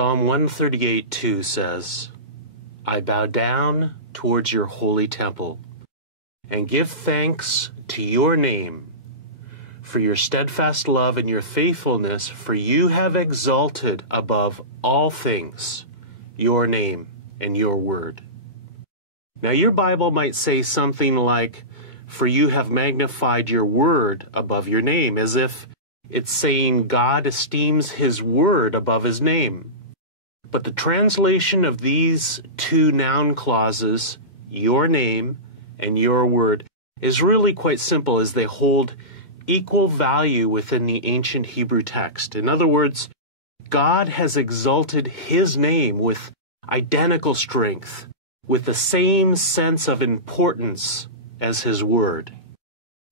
Psalm 138:2 says, I bow down towards your holy temple and give thanks to your name for your steadfast love and your faithfulness, for you have exalted above all things your name and your word. Now your Bible might say something like, for you have magnified your word above your name, as if it's saying God esteems his word above his name. But the translation of these two noun clauses, your name and your word, is really quite simple, as they hold equal value within the ancient Hebrew text. In other words, God has exalted his name with identical strength, with the same sense of importance as his word,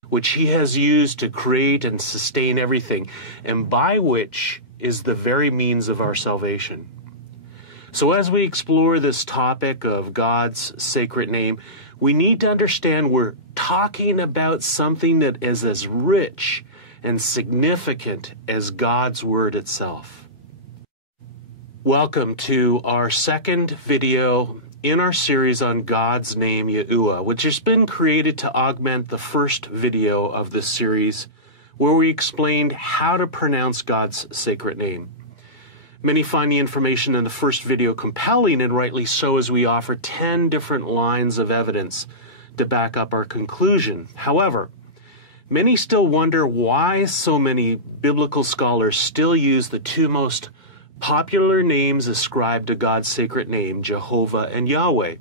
which he has used to create and sustain everything, and by which is the very means of our salvation. So as we explore this topic of God's sacred name, we need to understand we're talking about something that is as rich and significant as God's word itself. Welcome to our second video in our series on God's name, Yahuwah, which has been created to augment the first video of this series, where we explained how to pronounce God's sacred name. Many find the information in the first video compelling, and rightly so, as we offer 10 different lines of evidence to back up our conclusion. However, many still wonder why so many biblical scholars still use the two most popular names ascribed to God's sacred name, Jehovah and Yahweh.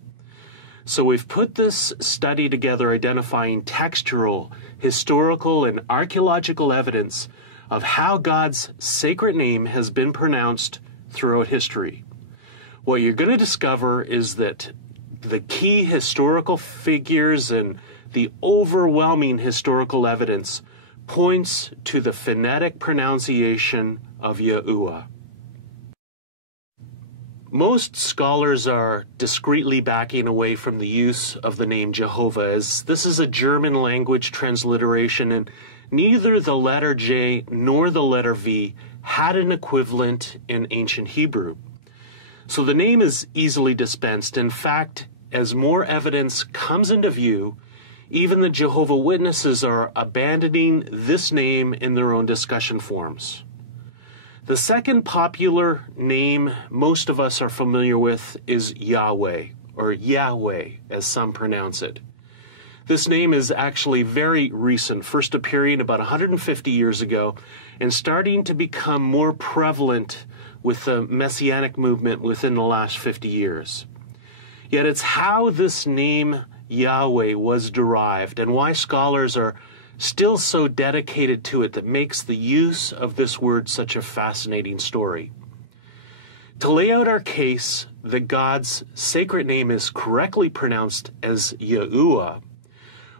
So we've put this study together identifying textual, historical, and archaeological evidence of how God's sacred name has been pronounced throughout history. What you're going to discover is that the key historical figures and the overwhelming historical evidence points to the phonetic pronunciation of Yahuwah. Most scholars are discreetly backing away from the use of the name Jehovah, as this is a German language transliteration, and neither the letter J nor the letter V had an equivalent in ancient Hebrew. So the name is easily dispensed. In fact, as more evidence comes into view, even the Jehovah's Witnesses are abandoning this name in their own discussion forums. The second popular name most of us are familiar with is Yahweh, or Yahweh, as some pronounce it. This name is actually very recent, first appearing about 150 years ago, and starting to become more prevalent with the Messianic movement within the last 50 years. Yet it's how this name Yahweh was derived and why scholars are still so dedicated to it that makes the use of this word such a fascinating story. To lay out our case that God's sacred name is correctly pronounced as Yahuwah,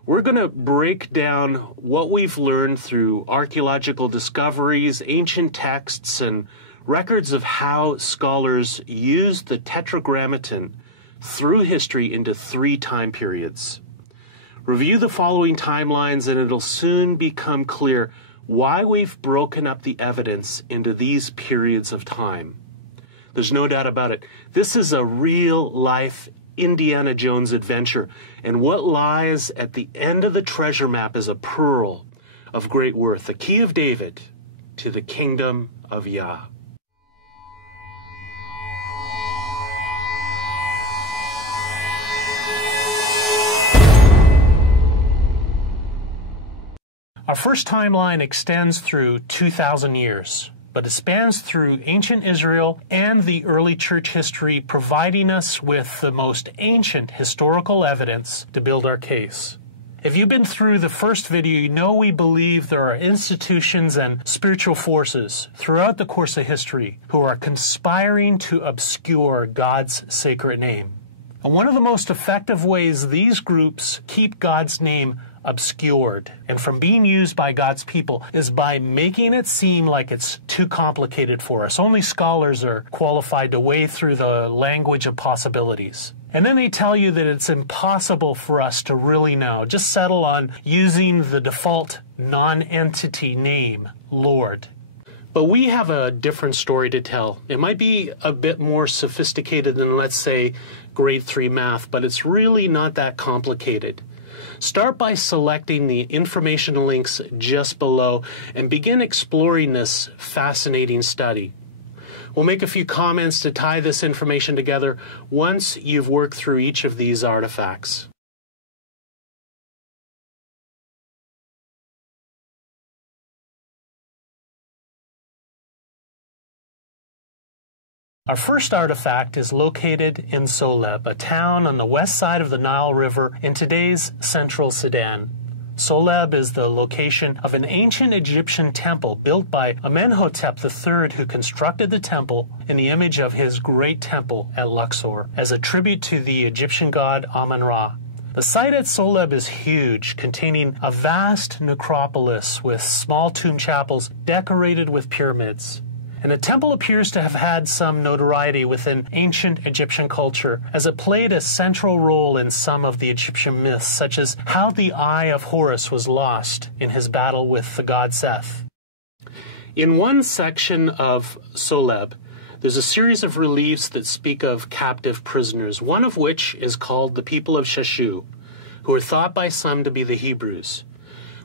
we're going to break down what we've learned through archaeological discoveries, ancient texts, and records of how scholars used the Tetragrammaton through history into 3 time periods. Review the following timelines and it'll soon become clear why we've broken up the evidence into these periods of time. There's no doubt about it. This is a real-life Indiana Jones adventure, and what lies at the end of the treasure map is a pearl of great worth, the key of David to the kingdom of Yah. Our first timeline extends through 2,000 years, but it spans through ancient Israel and the early church history, providing us with the most ancient historical evidence to build our case. If you've been through the first video, you know we believe there are institutions and spiritual forces throughout the course of history who are conspiring to obscure God's sacred name. And one of the most effective ways these groups keep God's name obscured and from being used by God's people is by making it seem like it's too complicated for us. Only scholars are qualified to wade through the language of possibilities. And then they tell you that it's impossible for us to really know. Just settle on using the default non-entity name, Lord. But we have a different story to tell. It might be a bit more sophisticated than, let's say, grade 3 math, but it's really not that complicated. Start by selecting the information links just below and begin exploring this fascinating study. We'll make a few comments to tie this information together once you've worked through each of these artifacts. Our first artifact is located in Soleb, a town on the west side of the Nile River in today's central Sudan. Soleb is the location of an ancient Egyptian temple built by Amenhotep III, who constructed the temple in the image of his great temple at Luxor as a tribute to the Egyptian god Amun-Ra. The site at Soleb is huge, containing a vast necropolis with small tomb chapels decorated with pyramids. And the temple appears to have had some notoriety within ancient Egyptian culture, as it played a central role in some of the Egyptian myths, such as how the eye of Horus was lost in his battle with the god Seth. In one section of Soleb, there's a series of reliefs that speak of captive prisoners, one of which is called the people of Sheshu, who are thought by some to be the Hebrews.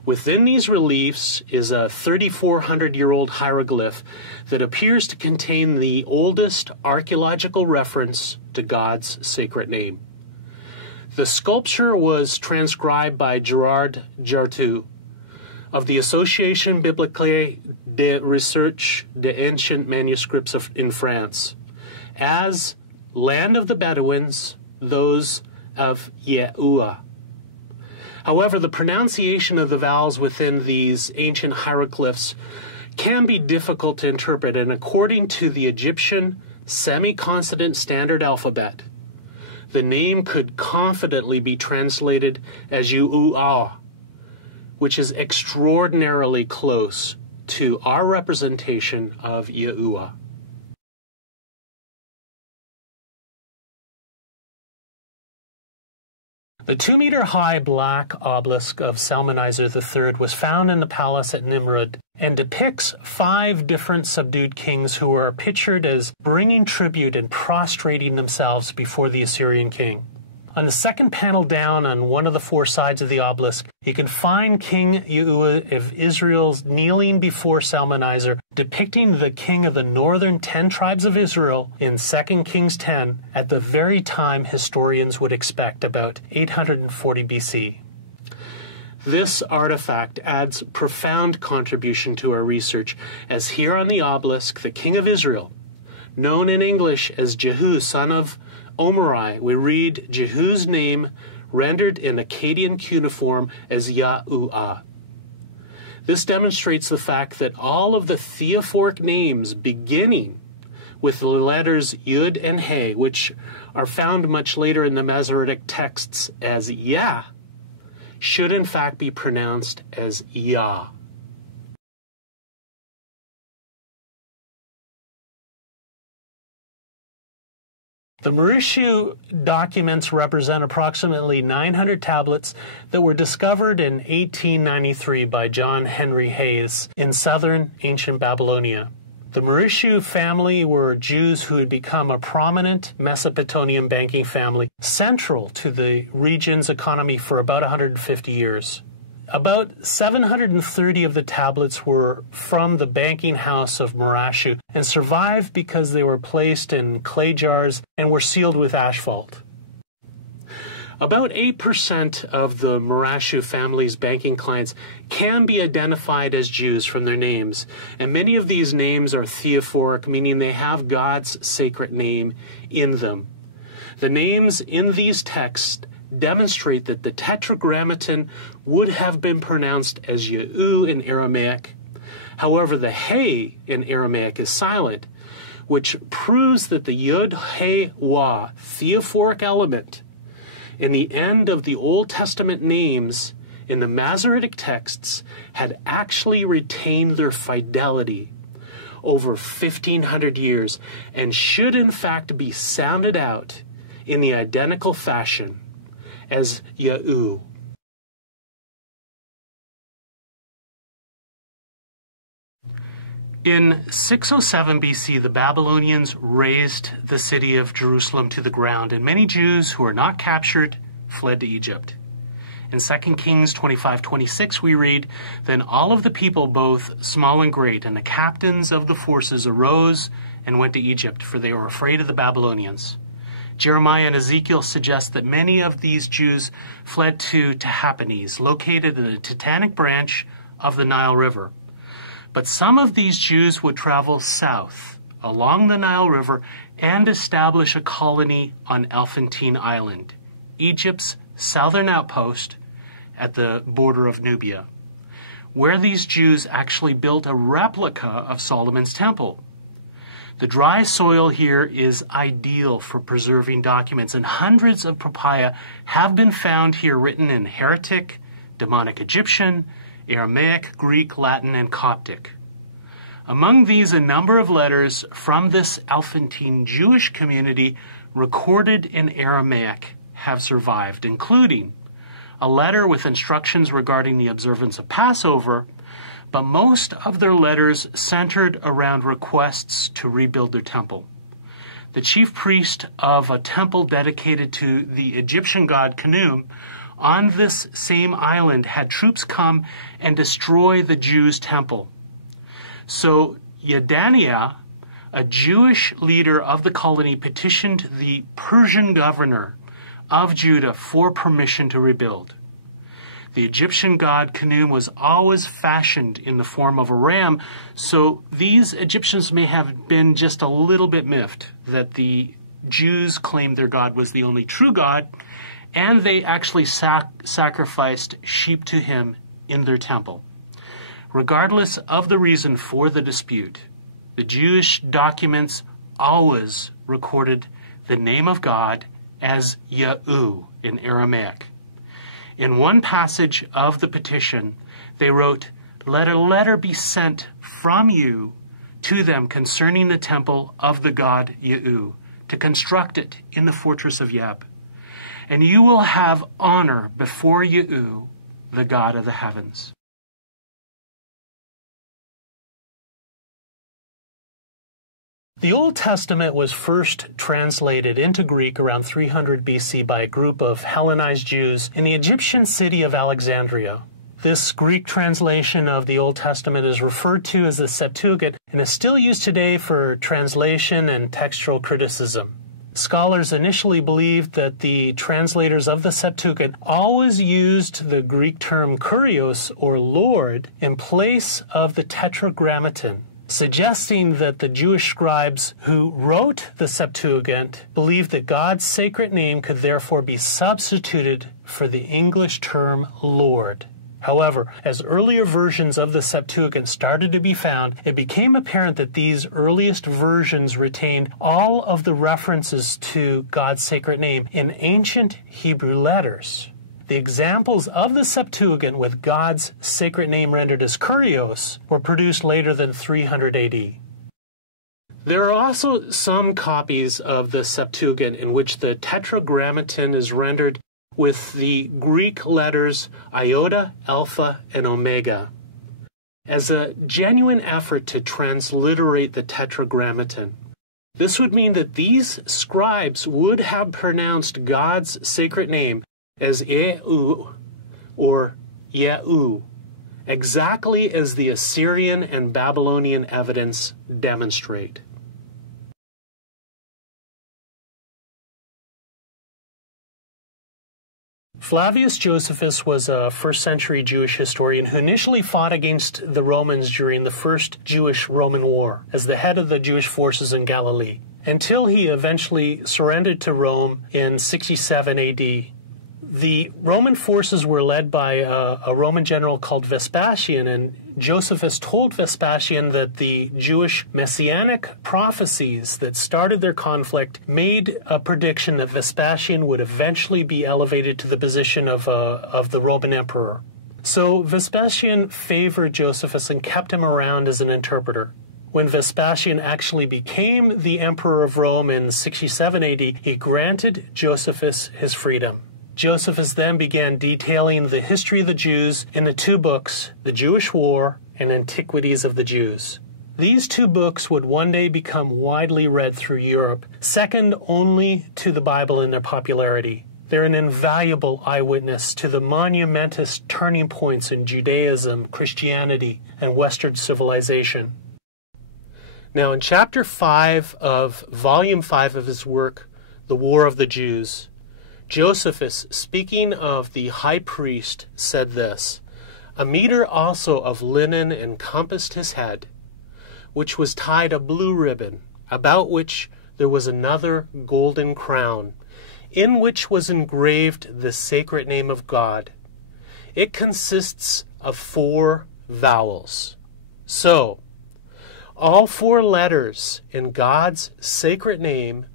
Within these reliefs is a 3,400-year-old hieroglyph that appears to contain the oldest archaeological reference to God's sacred name. The sculpture was transcribed by Gerard Jartu of the Association Biblique de Recherche d'Ancient Manuscripts in France as Land of the Bedouins, those of Yehuah. However, the pronunciation of the vowels within these ancient hieroglyphs can be difficult to interpret, and according to the Egyptian semi-consonant standard alphabet, the name could confidently be translated as Yehuah, which is extraordinarily close to our representation of Yehuah. The 2-meter-high black obelisk of Salmanizer III was found in the palace at Nimrud and depicts 5 different subdued kings who are pictured as bringing tribute and prostrating themselves before the Assyrian king. On the second panel down on one of the 4 sides of the obelisk, you can find King Yehuah of Israel kneeling before Salmanizer, depicting the king of the northern 10 tribes of Israel in 2 Kings 10 at the very time historians would expect, about 840 BC. This artifact adds profound contribution to our research, as here on the obelisk, the king of Israel, known in English as Jehu, son of Omri, we read Jehu's name rendered in Akkadian cuneiform as Yahuah. This demonstrates the fact that all of the theophoric names beginning with the letters Yud and He, which are found much later in the Masoretic texts as Yah, should in fact be pronounced as Yah. The Mauritius documents represent approximately 900 tablets that were discovered in 1893 by John Henry Hayes in southern ancient Babylonia. The Mauritius family were Jews who had become a prominent Mesopotamian banking family, central to the region's economy for about 150 years. About 730 of the tablets were from the banking house of Marashu and survived because they were placed in clay jars and were sealed with asphalt. About 8% of the Marashu family's banking clients can be identified as Jews from their names, and many of these names are theophoric, meaning they have God's sacred name in them. The names in these texts demonstrate that the Tetragrammaton would have been pronounced as Yehu in Aramaic. However, the He in Aramaic is silent, which proves that the Yud He Wah theophoric element in the end of the Old Testament names in the Masoretic texts had actually retained their fidelity over 1,500 years and should in fact be sounded out in the identical fashion as Yehu. In 607 BC, the Babylonians razed the city of Jerusalem to the ground, and many Jews who were not captured fled to Egypt. In 2 Kings 25:26, we read, "Then all of the people, both small and great, and the captains of the forces arose and went to Egypt, for they were afraid of the Babylonians." Jeremiah and Ezekiel suggest that many of these Jews fled to Tahpanhes, located in the Titanic branch of the Nile River. But some of these Jews would travel south along the Nile River and establish a colony on Elephantine Island, Egypt's southern outpost at the border of Nubia, where these Jews actually built a replica of Solomon's temple. The dry soil here is ideal for preserving documents, and hundreds of papaya have been found here written in Heretic, Demonic Egyptian, Aramaic, Greek, Latin, and Coptic. Among these, a number of letters from this Elephantine Jewish community recorded in Aramaic have survived, including a letter with instructions regarding the observance of Passover, but most of their letters centered around requests to rebuild their temple. The chief priest of a temple dedicated to the Egyptian god Khnum on this same island had troops come and destroy the Jews' temple. So Yedaniah, a Jewish leader of the colony, petitioned the Persian governor of Judah for permission to rebuild. The Egyptian god Khnum was always fashioned in the form of a ram, so these Egyptians may have been just a little bit miffed that the Jews claimed their god was the only true God, and they actually sacrificed sheep to him in their temple. Regardless of the reason for the dispute, the Jewish documents always recorded the name of God as Yahu in Aramaic. In one passage of the petition, they wrote, "Let a letter be sent from you to them concerning the temple of the god Yahu, to construct it in the fortress of Yeb. And you will have honor before Yahu, the God of the heavens." The Old Testament was first translated into Greek around 300 BC by a group of Hellenized Jews in the Egyptian city of Alexandria. This Greek translation of the Old Testament is referred to as the Septuagint and is still used today for translation and textual criticism. Scholars initially believed that the translators of the Septuagint always used the Greek term kurios, or Lord, in place of the tetragrammaton, suggesting that the Jewish scribes who wrote the Septuagint believed that God's sacred name could therefore be substituted for the English term Lord. However, as earlier versions of the Septuagint started to be found, it became apparent that these earliest versions retained all of the references to God's sacred name in ancient Hebrew letters. The examples of the Septuagint with God's sacred name rendered as kurios were produced later than 300 AD. There are also some copies of the Septuagint in which the tetragrammaton is rendered with the Greek letters iota, alpha, and omega, as a genuine effort to transliterate the tetragrammaton. This would mean that these scribes would have pronounced God's sacred name as Ehu or Yahu, exactly as the Assyrian and Babylonian evidence demonstrate. Flavius Josephus was a first-century Jewish historian who initially fought against the Romans during the First Jewish-Roman War as the head of the Jewish forces in Galilee, until he eventually surrendered to Rome in 67 AD. The Roman forces were led by a Roman general called Vespasian, and Josephus told Vespasian that the Jewish messianic prophecies that started their conflict made a prediction that Vespasian would eventually be elevated to the position of the Roman emperor. So Vespasian favored Josephus and kept him around as an interpreter. When Vespasian actually became the emperor of Rome in 67 AD, he granted Josephus his freedom. Josephus then began detailing the history of the Jews in the two books, The Jewish War and Antiquities of the Jews. These two books would one day become widely read through Europe, second only to the Bible in their popularity. They're an invaluable eyewitness to the monumentous turning points in Judaism, Christianity, and Western civilization. Now, in Chapter 5 of Volume 5 of his work, The War of the Jews, Josephus, speaking of the high priest, said this, "A meter also of linen encompassed his head, which was tied a blue ribbon, about which there was another golden crown, in which was engraved the sacred name of God. It consists of 4 vowels. So, all 4 letters in God's sacred name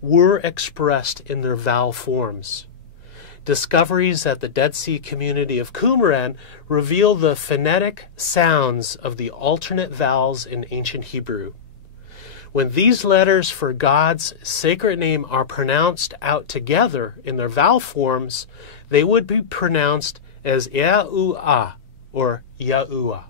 were expressed in their vowel forms. Discoveries at the Dead Sea community of Qumran reveal the phonetic sounds of the alternate vowels in ancient Hebrew. When these letters for God's sacred name are pronounced out together in their vowel forms, they would be pronounced as Yahuwah or Yahuwah.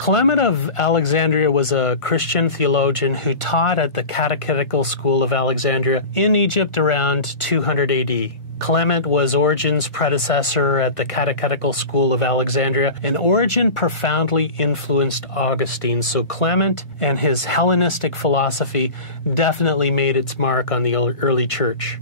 Clement of Alexandria was a Christian theologian who taught at the Catechetical School of Alexandria in Egypt around 200 AD. Clement was Origen's predecessor at the Catechetical School of Alexandria, and Origen profoundly influenced Augustine, so Clement and his Hellenistic philosophy definitely made its mark on the early church.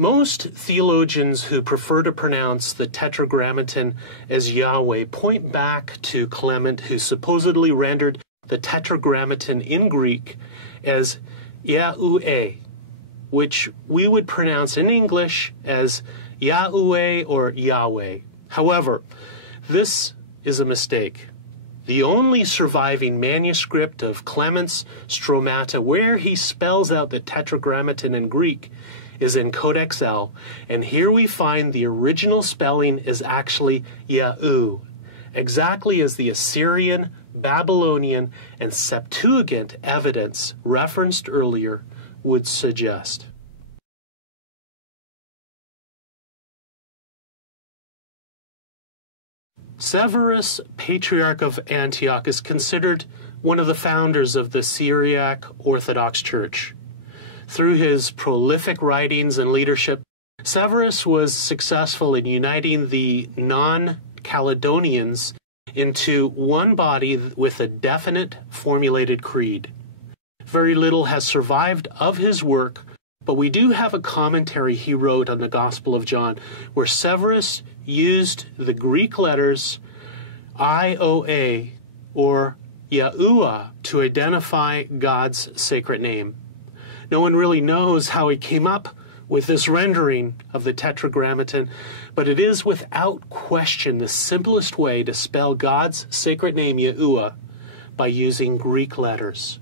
Most theologians who prefer to pronounce the Tetragrammaton as Yahweh point back to Clement, who supposedly rendered the Tetragrammaton in Greek as Yahuwah, which we would pronounce in English as Yahuwah or Yahweh. However, this is a mistake. The only surviving manuscript of Clement's Stromata where he spells out the Tetragrammaton in Greek is in Codex L, and here we find the original spelling is actually Yahu, exactly as the Assyrian, Babylonian, and Septuagint evidence referenced earlier would suggest. Severus, Patriarch of Antioch, is considered one of the founders of the Syriac Orthodox Church. Through his prolific writings and leadership, Severus was successful in uniting the non-Caledonians into one body with a definite formulated creed. Very little has survived of his work, but we do have a commentary he wrote on the Gospel of John, where Severus used the Greek letters IOA or Yahuwah to identify God's sacred name. No one really knows how he came up with this rendering of the Tetragrammaton, but it is without question the simplest way to spell God's sacred name Yahuwah by using Greek letters.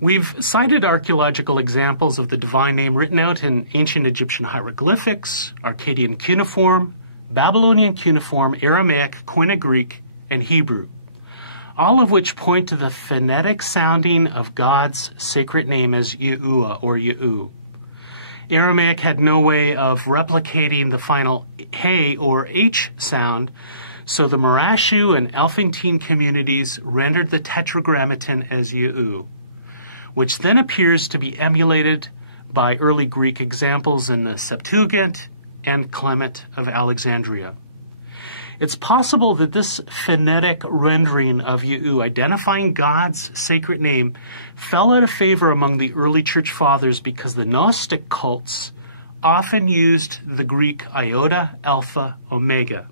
We've cited archaeological examples of the divine name written out in ancient Egyptian hieroglyphics, Akkadian cuneiform, Babylonian cuneiform, Aramaic, Koine Greek, and Hebrew, all of which point to the phonetic sounding of God's sacred name as Yahuwah or Yahu. Aramaic had no way of replicating the final He or H sound, so the Marashu and Elephantine communities rendered the Tetragrammaton as Yahu, which then appears to be emulated by early Greek examples in the Septuagint and Clement of Alexandria. It's possible that this phonetic rendering of Yahu, identifying God's sacred name, fell out of favor among the early church fathers because the Gnostic cults often used the Greek iota, alpha, omega,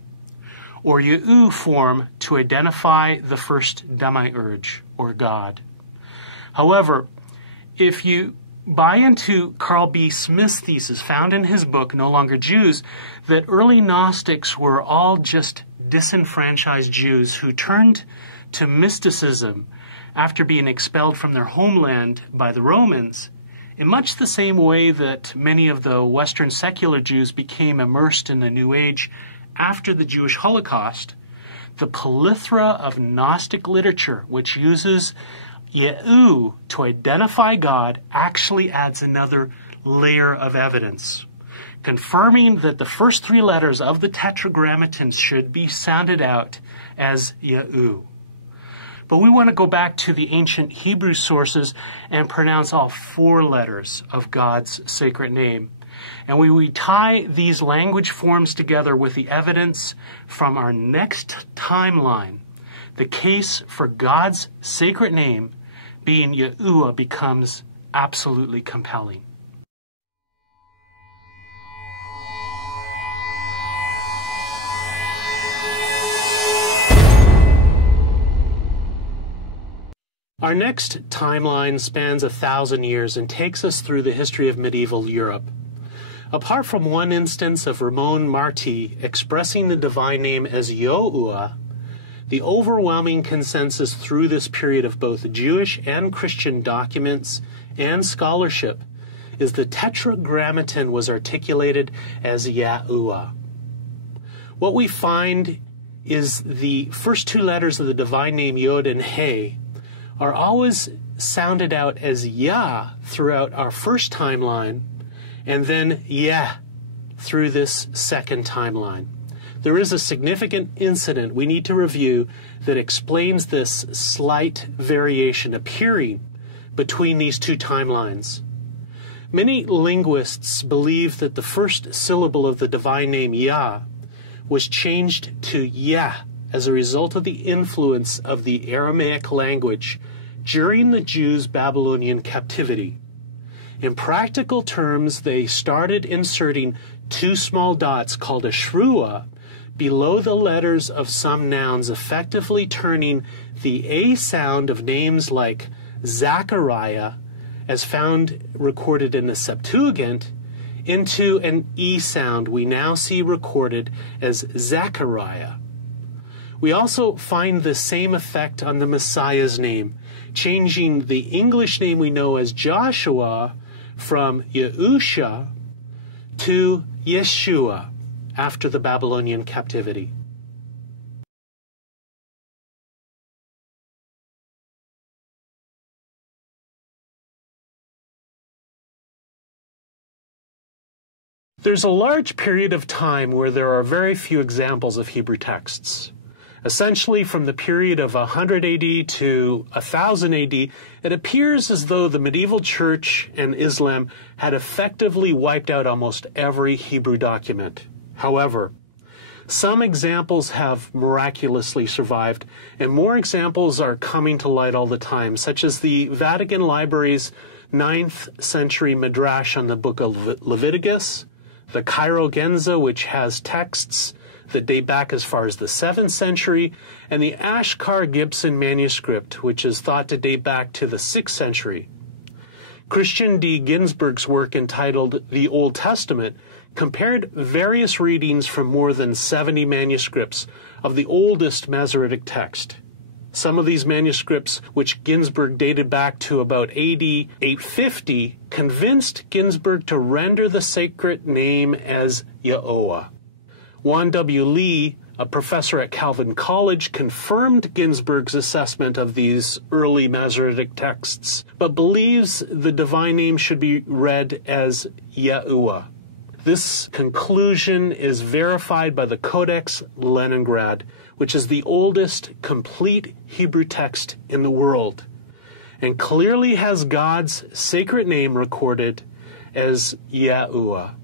or Yahu form to identify the first demiurge, or God. However, if you buy into Carl B. Smith's thesis, found in his book, No Longer Jews, that early Gnostics were all just disenfranchised Jews who turned to mysticism after being expelled from their homeland by the Romans, in much the same way that many of the Western secular Jews became immersed in the New Age after the Jewish Holocaust, the plethora of Gnostic literature, which uses Ye'u, to identify God, actually adds another layer of evidence, confirming that the first three letters of the Tetragrammaton should be sounded out as Ye'u. But we want to go back to the ancient Hebrew sources and pronounce all four letters of God's sacred name. And we tie these language forms together with the evidence from our next timeline. The case for God's sacred name being Yahuwah becomes absolutely compelling. Our next timeline spans 1,000 years and takes us through the history of medieval Europe. Apart from one instance of Ramon Martí expressing the divine name as Yahuwah, the overwhelming consensus through this period of both Jewish and Christian documents and scholarship is the Tetragrammaton was articulated as Yahuwah. What we find is the first two letters of the divine name Yod and He are always sounded out as Yah throughout our first timeline, and then Yeh through this second timeline. There is a significant incident we need to review that explains this slight variation appearing between these two timelines. Many linguists believe that the first syllable of the divine name Yah was changed to Yeh as a result of the influence of the Aramaic language during the Jews' Babylonian captivity. In practical terms, they started inserting two small dots called a shrua below the letters of some nouns, effectively turning the A sound of names like Zachariah, as found recorded in the Septuagint, into an E sound we now see recorded as Zechariah. We also find the same effect on the Messiah's name, changing the English name we know as Joshua from Yahusha to Yeshua after the Babylonian captivity. There's a large period of time where there are very few examples of Hebrew texts. Essentially, from the period of 100 AD to 1000 AD, it appears as though the medieval church and Islam had effectively wiped out almost every Hebrew document. However, some examples have miraculously survived, and more examples are coming to light all the time, such as the Vatican Library's 9th century Midrash on the book of Leviticus, the Cairo Genza, which has texts that date back as far as the 7th century, and the Ashkar Gibson manuscript, which is thought to date back to the 6th century. Christian D. Ginsburg's work entitled The Old Testament compared various readings from more than 70 manuscripts of the oldest Masoretic text. Some of these manuscripts, which Ginsburg dated back to about AD 850, convinced Ginsburg to render the sacred name as Yahuwah. Juan W. Lee, a professor at Calvin College, confirmed Ginsburg's assessment of these early Masoretic texts, but believes the divine name should be read as Yahuwah. This conclusion is verified by the Codex Leningrad, which is the oldest complete Hebrew text in the world, and clearly has God's sacred name recorded as Yahuwah.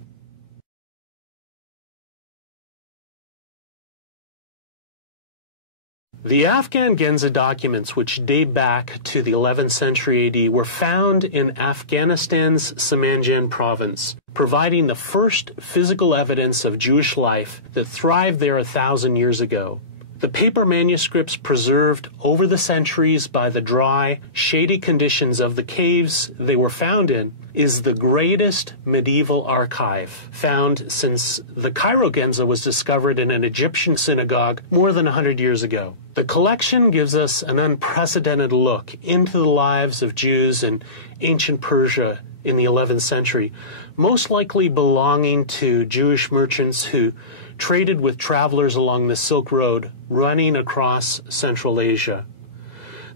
The Afghan Genza documents, which date back to the 11th century AD, were found in Afghanistan's Samanjan province, providing the first physical evidence of Jewish life that thrived there 1,000 years ago. The paper manuscripts preserved over the centuries by the dry, shady conditions of the caves they were found in is the greatest medieval archive found since the Cairo Genza was discovered in an Egyptian synagogue more than 100 years ago. The collection gives us an unprecedented look into the lives of Jews in ancient Persia in the 11th century, most likely belonging to Jewish merchants who traded with travelers along the Silk Road running across Central Asia.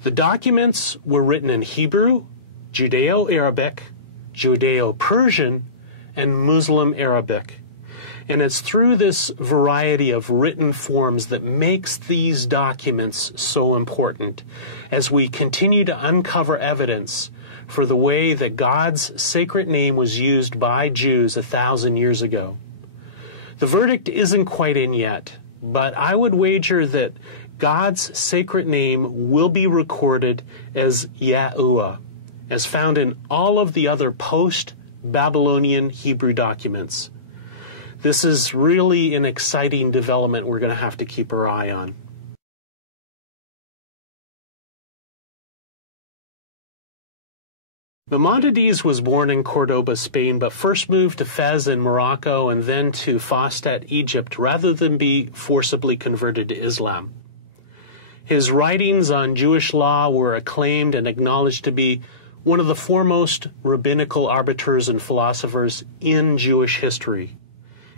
The documents were written in Hebrew, Judeo-Arabic, Judeo-Persian, and Muslim Arabic. And it's through this variety of written forms that makes these documents so important as we continue to uncover evidence for the way that God's sacred name was used by Jews 1,000 years ago. The verdict isn't quite in yet, but I would wager that God's sacred name will be recorded as Yahuwah, as found in all of the other post-Babylonian Hebrew documents. This is really an exciting development we're going to have to keep our eye on. Maimonides was born in Cordoba, Spain, but first moved to Fez in Morocco and then to Fustat, Egypt, rather than be forcibly converted to Islam. His writings on Jewish law were acclaimed and acknowledged to be one of the foremost rabbinical arbiters and philosophers in Jewish history.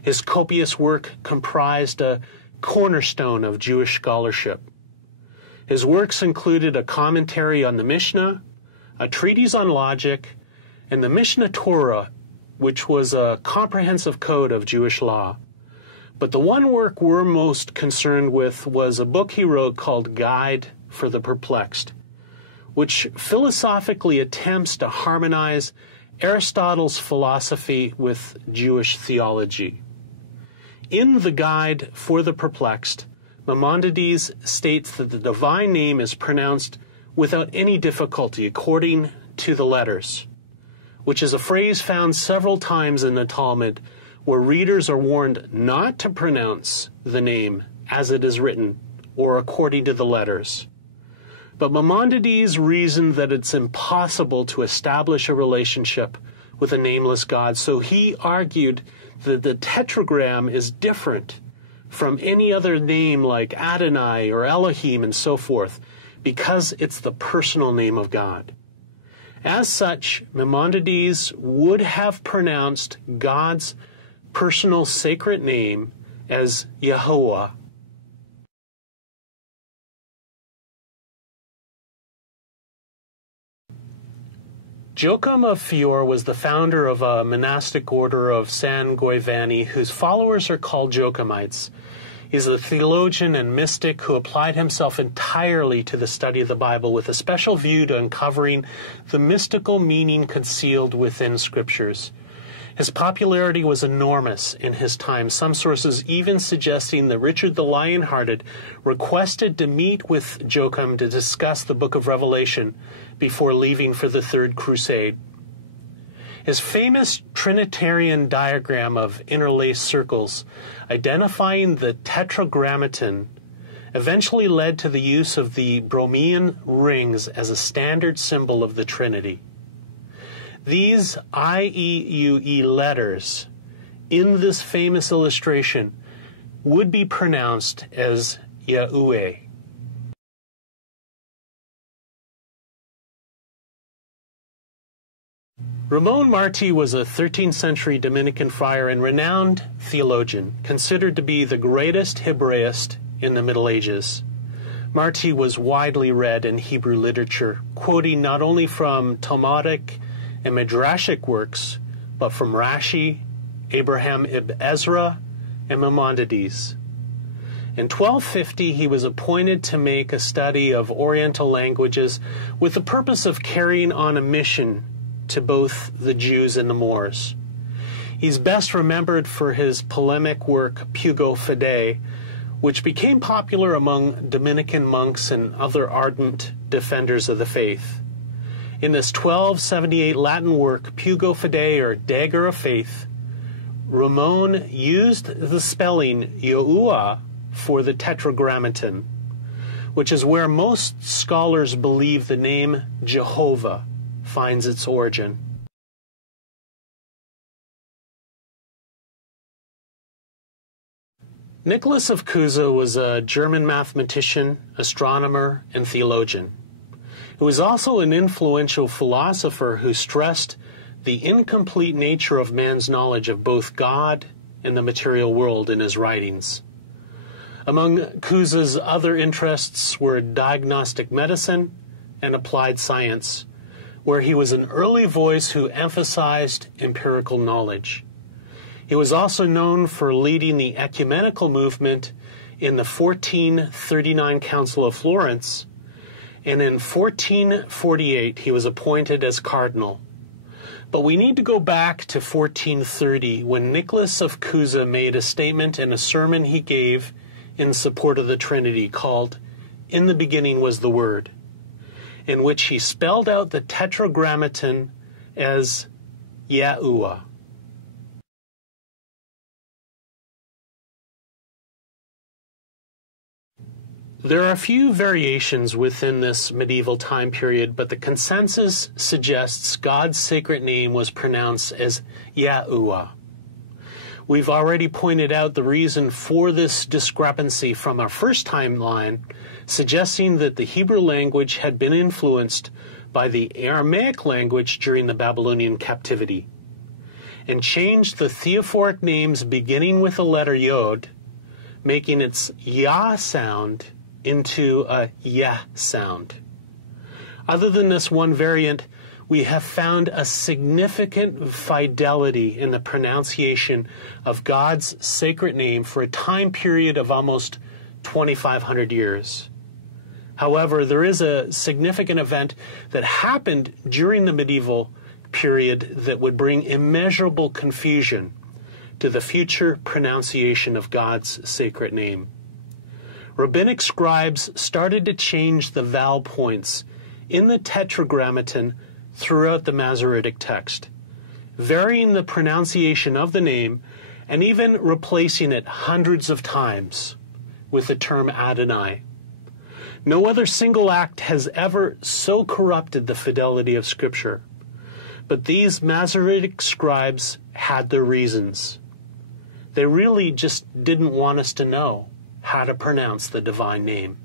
His copious work comprised a cornerstone of Jewish scholarship. His works included a commentary on the Mishnah, a treatise on logic, and the Mishnah Torah, which was a comprehensive code of Jewish law. But the one work we're most concerned with was a book he wrote called Guide for the Perplexed, which philosophically attempts to harmonize Aristotle's philosophy with Jewish theology. In the Guide for the Perplexed, Maimonides states that the divine name is pronounced without any difficulty according to the letters, which is a phrase found several times in the Talmud where readers are warned not to pronounce the name as it is written or according to the letters. But Maimonides reasoned that it's impossible to establish a relationship with a nameless God, so he argued that the tetragram is different from any other name like Adonai or Elohim and so forth, because it's the personal name of God. As such, Maimonides would have pronounced God's personal sacred name as Yahuwah. Joachim of Fior was the founder of a monastic order of San Giovanni, whose followers are called Joachimites. He's a theologian and mystic who applied himself entirely to the study of the Bible with a special view to uncovering the mystical meaning concealed within Scriptures. His popularity was enormous in his time, some sources even suggesting that Richard the Lionhearted requested to meet with Joachim to discuss the book of Revelation before leaving for the Third Crusade. His famous Trinitarian diagram of interlaced circles identifying the tetragrammaton eventually led to the use of the Bromian rings as a standard symbol of the Trinity. These IEUE letters in this famous illustration would be pronounced as Yahuwah. Ramon Martí was a 13th century Dominican friar and renowned theologian, considered to be the greatest Hebraist in the Middle Ages. Martí was widely read in Hebrew literature, quoting not only from Talmudic and Midrashic works, but from Rashi, Abraham ibn Ezra, and Maimonides. In 1250, he was appointed to make a study of Oriental languages with the purpose of carrying on a mission to both the Jews and the Moors. He's best remembered for his polemic work Pugo Fidei, which became popular among Dominican monks and other ardent defenders of the faith. In this 1278 Latin work, Pugo Fidei, or Dagger of Faith, Ramon used the spelling Yahuwah for the tetragrammaton, which is where most scholars believe the name Jehovah finds its origin. Nicholas of Cusa was a German mathematician, astronomer, and theologian. He was also an influential philosopher who stressed the incomplete nature of man's knowledge of both God and the material world in his writings. Among Cusa's other interests were diagnostic medicine, and applied science, where he was an early voice who emphasized empirical knowledge. He was also known for leading the ecumenical movement in the 1439 Council of Florence, and in 1448 he was appointed as cardinal. But we need to go back to 1430, when Nicholas of Cusa made a statement in a sermon he gave in support of the Trinity called "In the Beginning Was the Word," in which he spelled out the Tetragrammaton as Yahuwah. There are a few variations within this medieval time period, but the consensus suggests God's sacred name was pronounced as Yahuwah. We've already pointed out the reason for this discrepancy from our first timeline, suggesting that the Hebrew language had been influenced by the Aramaic language during the Babylonian captivity, and changed the theophoric names beginning with the letter Yod, making its Yah sound into a Yeh sound. Other than this one variant, we have found a significant fidelity in the pronunciation of God's sacred name for a time period of almost 2,500 years. However, there is a significant event that happened during the medieval period that would bring immeasurable confusion to the future pronunciation of God's sacred name. Rabbinic scribes started to change the vowel points in the Tetragrammaton throughout the Masoretic text, varying the pronunciation of the name and even replacing it hundreds of times with the term Adonai. No other single act has ever so corrupted the fidelity of Scripture, but these Masoretic scribes had their reasons. They really just didn't want us to know how to pronounce the divine name.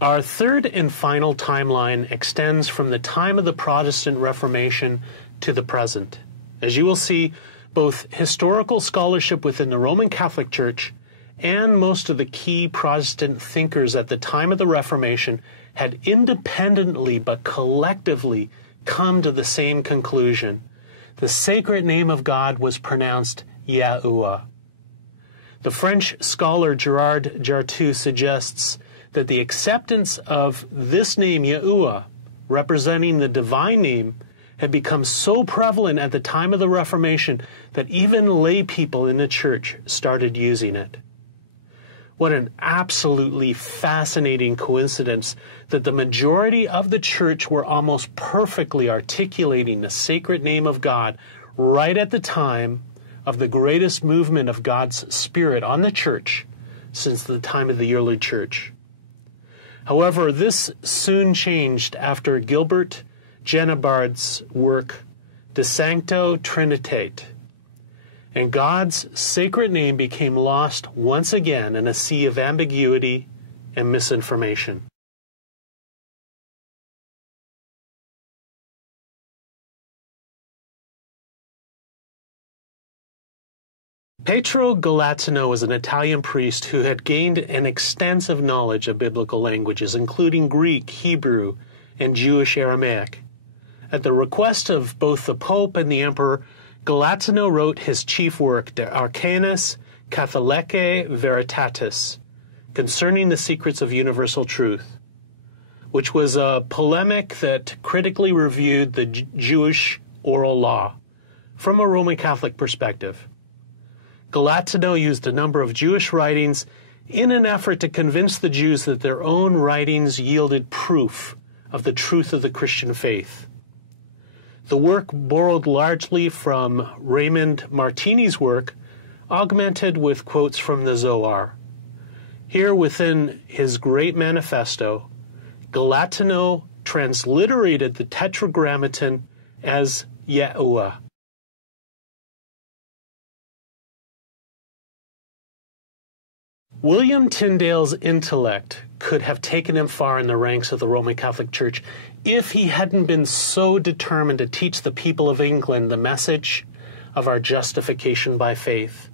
Our third and final timeline extends from the time of the Protestant Reformation to the present. As you will see, both historical scholarship within the Roman Catholic Church and most of the key Protestant thinkers at the time of the Reformation had independently but collectively come to the same conclusion. The sacred name of God was pronounced Yahuwah. The French scholar Gerard Jartu suggests that the acceptance of this name Yahuwah, representing the divine name, had become so prevalent at the time of the Reformation that even lay people in the church started using it. What an absolutely fascinating coincidence that the majority of the church were almost perfectly articulating the sacred name of God right at the time of the greatest movement of God's Spirit on the church since the time of the early church. However, this soon changed after Gilbert Genabard's work, De Sancto Trinitate, and God's sacred name became lost once again in a sea of ambiguity and misinformation. Pietro Galazzino was an Italian priest who had gained an extensive knowledge of biblical languages, including Greek, Hebrew, and Jewish Aramaic. At the request of both the Pope and the Emperor, Galazzino wrote his chief work, De Arcanis Catholicae Veritatis, concerning the secrets of universal truth, which was a polemic that critically reviewed the Jewish oral law from a Roman Catholic perspective. Galazzino used a number of Jewish writings in an effort to convince the Jews that their own writings yielded proof of the truth of the Christian faith. The work borrowed largely from Raymond Martini's work, augmented with quotes from the Zohar. Here within his great manifesto, Galazzino transliterated the Tetragrammaton as Yahuwah. William Tyndale's intellect could have taken him far in the ranks of the Roman Catholic Church if he hadn't been so determined to teach the people of England the message of our justification by faith.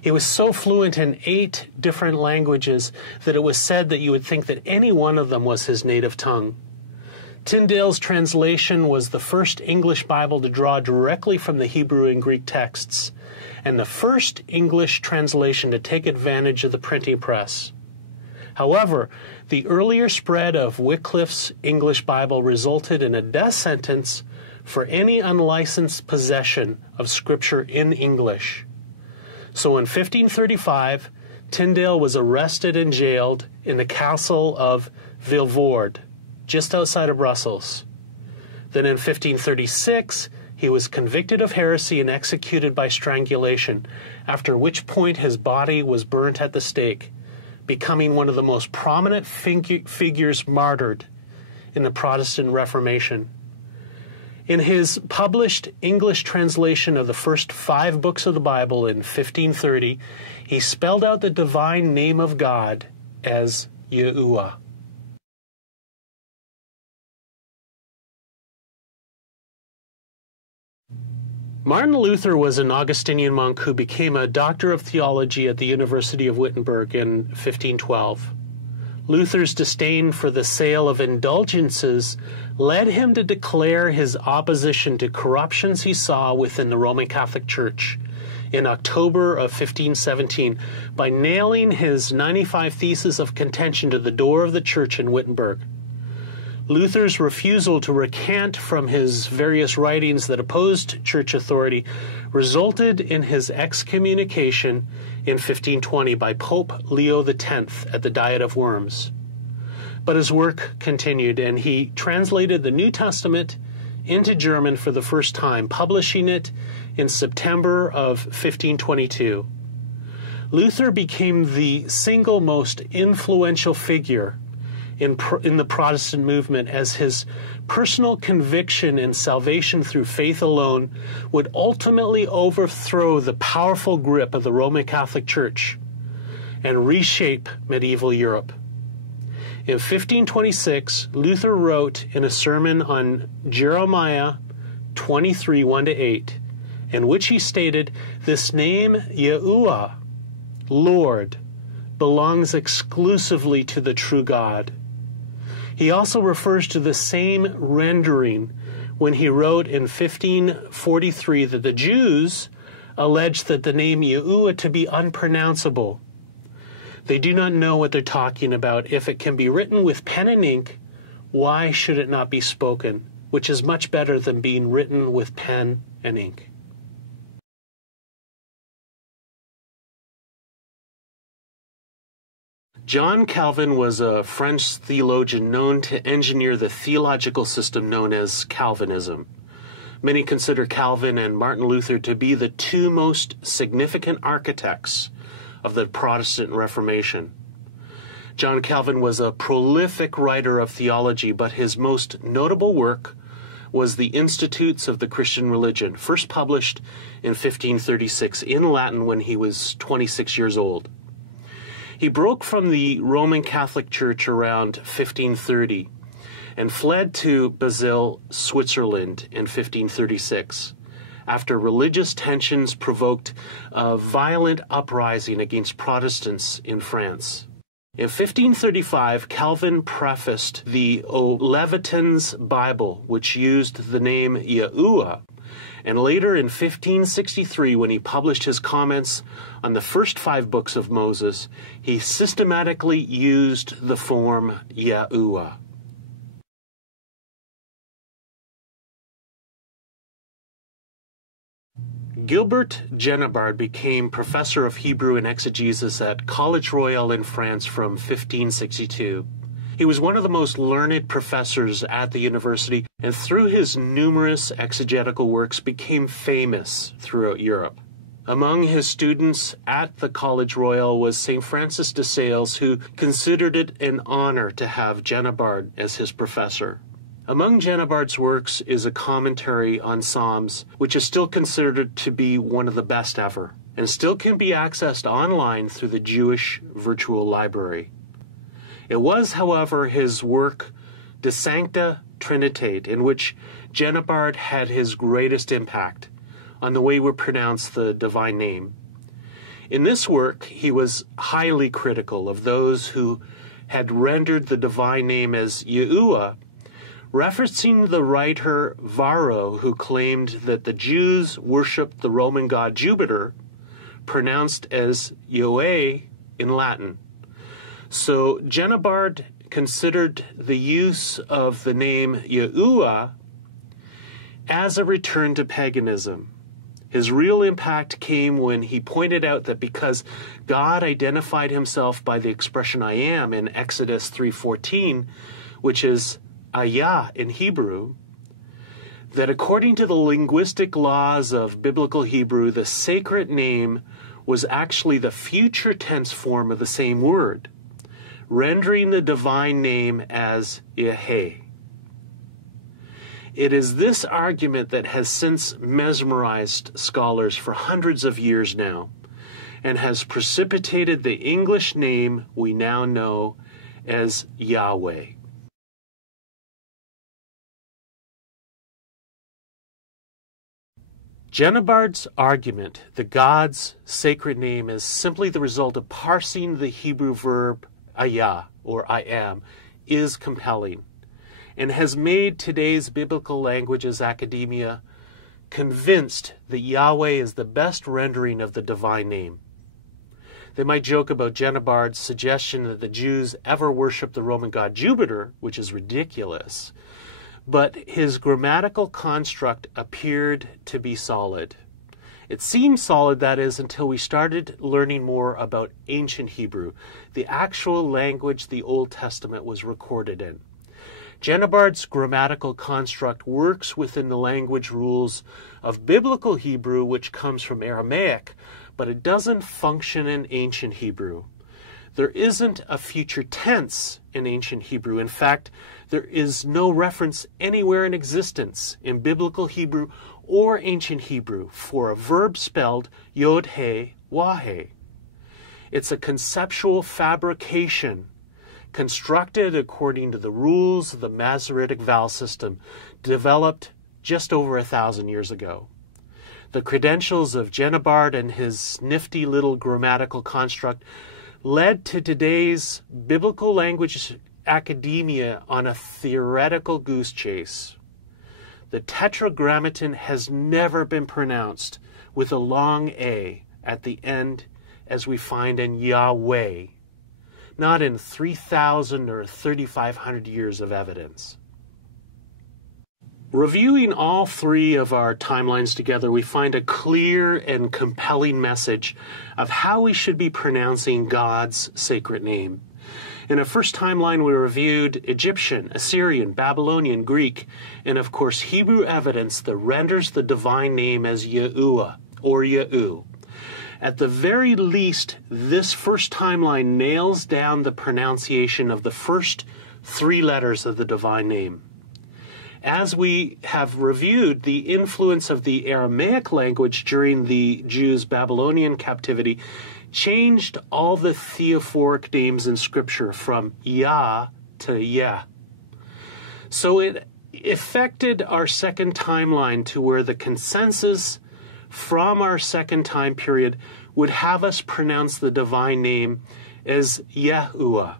He was so fluent in 8 different languages that it was said that you would think that any one of them was his native tongue. Tyndale's translation was the first English Bible to draw directly from the Hebrew and Greek texts, and the first English translation to take advantage of the printing press. However, the earlier spread of Wycliffe's English Bible resulted in a death sentence for any unlicensed possession of Scripture in English. So in 1535, Tyndale was arrested and jailed in the castle of Vilvoorde, just outside of Brussels. Then in 1536, he was convicted of heresy and executed by strangulation, after which point his body was burnt at the stake, becoming one of the most prominent figures martyred in the Protestant Reformation. In his published English translation of the first 5 books of the Bible in 1530, he spelled out the divine name of God as Yahuwah. Martin Luther was an Augustinian monk who became a doctor of theology at the University of Wittenberg in 1512. Luther's disdain for the sale of indulgences led him to declare his opposition to corruptions he saw within the Roman Catholic Church in October of 1517 by nailing his 95 Theses of Contention to the door of the church in Wittenberg. Luther's refusal to recant from his various writings that opposed church authority resulted in his excommunication in 1520 by Pope Leo X at the Diet of Worms. But his work continued, and he translated the New Testament into German for the first time, publishing it in September of 1522. Luther became the single most influential figure in the Protestant movement, as his personal conviction in salvation through faith alone would ultimately overthrow the powerful grip of the Roman Catholic Church and reshape medieval Europe. In 1526, Luther wrote in a sermon on Jeremiah 23, 1-8, in which he stated, "This name, Yahuwah, Lord, belongs exclusively to the true God." He also refers to the same rendering when he wrote in 1543 that the Jews alleged that the name Yahuwah to be unpronounceable. They do not know what they're talking about. If it can be written with pen and ink, why should it not be spoken? Which is much better than being written with pen and ink. John Calvin was a French theologian known to engineer the theological system known as Calvinism. Many consider Calvin and Martin Luther to be the 2 most significant architects of the Protestant Reformation. John Calvin was a prolific writer of theology, but his most notable work was the Institutes of the Christian Religion, first published in 1536 in Latin when he was 26 years old. He broke from the Roman Catholic Church around 1530 and fled to Basel, Switzerland in 1536 after religious tensions provoked a violent uprising against Protestants in France. In 1535, Calvin prefaced the Olevatan's Bible, which used the name Yahuwah, and later in 1563, when he published his comments on the first 5 books of Moses, he systematically used the form Yahuwah. Gilbert Genabard became professor of Hebrew and exegesis at College Royal in France from 1562. He was one of the most learned professors at the university, and through his numerous exegetical works became famous throughout Europe. Among his students at the College Royal was St. Francis de Sales, who considered it an honor to have Genabard as his professor. Among Genabard's works is a commentary on Psalms, which is still considered to be one of the best ever. and still can be accessed online through the Jewish Virtual Library. It was, however, his work De Sancta Trinitate in which Genebard had his greatest impact on the way we pronounce the divine name. In this work, he was highly critical of those who had rendered the divine name as Yahuwah, referencing the writer Varro, who claimed that the Jews worshipped the Roman god Jupiter, pronounced as Yahweh in Latin. So Genebard considered the use of the name Yahuwah as a return to paganism. His real impact came when he pointed out that because God identified himself by the expression I am in Exodus 3:14, which is Ayah in Hebrew, that according to the linguistic laws of biblical Hebrew, the sacred name was actually the future tense form of the same word, rendering the divine name as Yahweh. It is this argument that has since mesmerized scholars for hundreds of years now, and has precipitated the English name we now know as Yahweh. Genebard's argument that God's sacred name is simply the result of parsing the Hebrew verb ayah, or I am, is compelling, and has made today's biblical languages academia convinced that Yahweh is the best rendering of the divine name. They might joke about Genebard's suggestion that the Jews ever worshiped the Roman god Jupiter, which is ridiculous, but his grammatical construct appeared to be solid. It seemed solid, that is, until we started learning more about ancient Hebrew, the actual language the Old Testament was recorded in. Genebard's grammatical construct works within the language rules of biblical Hebrew, which comes from Aramaic, but it doesn't function in ancient Hebrew. There isn't a future tense in ancient Hebrew. In fact, there is no reference anywhere in existence in biblical Hebrew or ancient Hebrew for a verb spelled Yod-He, Wah-He. It's a conceptual fabrication constructed according to the rules of the Masoretic vowel system, developed just over 1,000 years ago. The credentials of Genebard and his nifty little grammatical construct led to today's biblical language academia on a theoretical goose chase. The Tetragrammaton has never been pronounced with a long A at the end, as we find in Yahweh, not in 3,000 or 3,500 years of evidence. Reviewing all three of our timelines together, we find a clear and compelling message of how we should be pronouncing God's sacred name. In a first timeline, we reviewed Egyptian, Assyrian, Babylonian, Greek, and of course Hebrew evidence that renders the divine name as Yahuwah or Yahu. At the very least, this first timeline nails down the pronunciation of the first three letters of the divine name. As we have reviewed the influence of the Aramaic language during the Jews' Babylonian captivity, changed all the theophoric names in Scripture from Yah to Yeh. So it affected our second timeline to where the consensus from our second time period would have us pronounce the divine name as Yahuwah.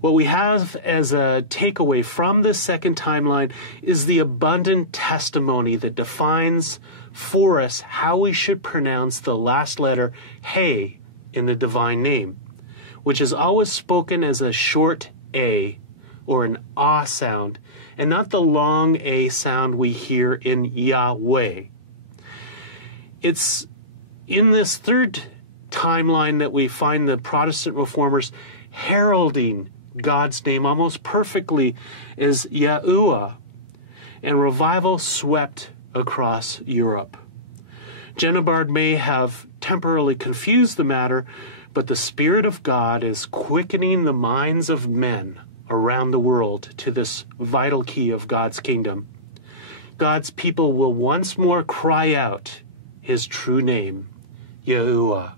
What we have as a takeaway from this second timeline is the abundant testimony that defines for us how we should pronounce the last letter He in the divine name, which is always spoken as a short A or an Ah sound, and not the long A sound we hear in Yahweh. It's in this third timeline that we find the Protestant reformers heralding God's name almost perfectly as Yahuwah, and revival swept across Europe. Genebard may have temporarily confused the matter, but the Spirit of God is quickening the minds of men around the world to this vital key of God's kingdom. God's people will once more cry out his true name, Yahuwah.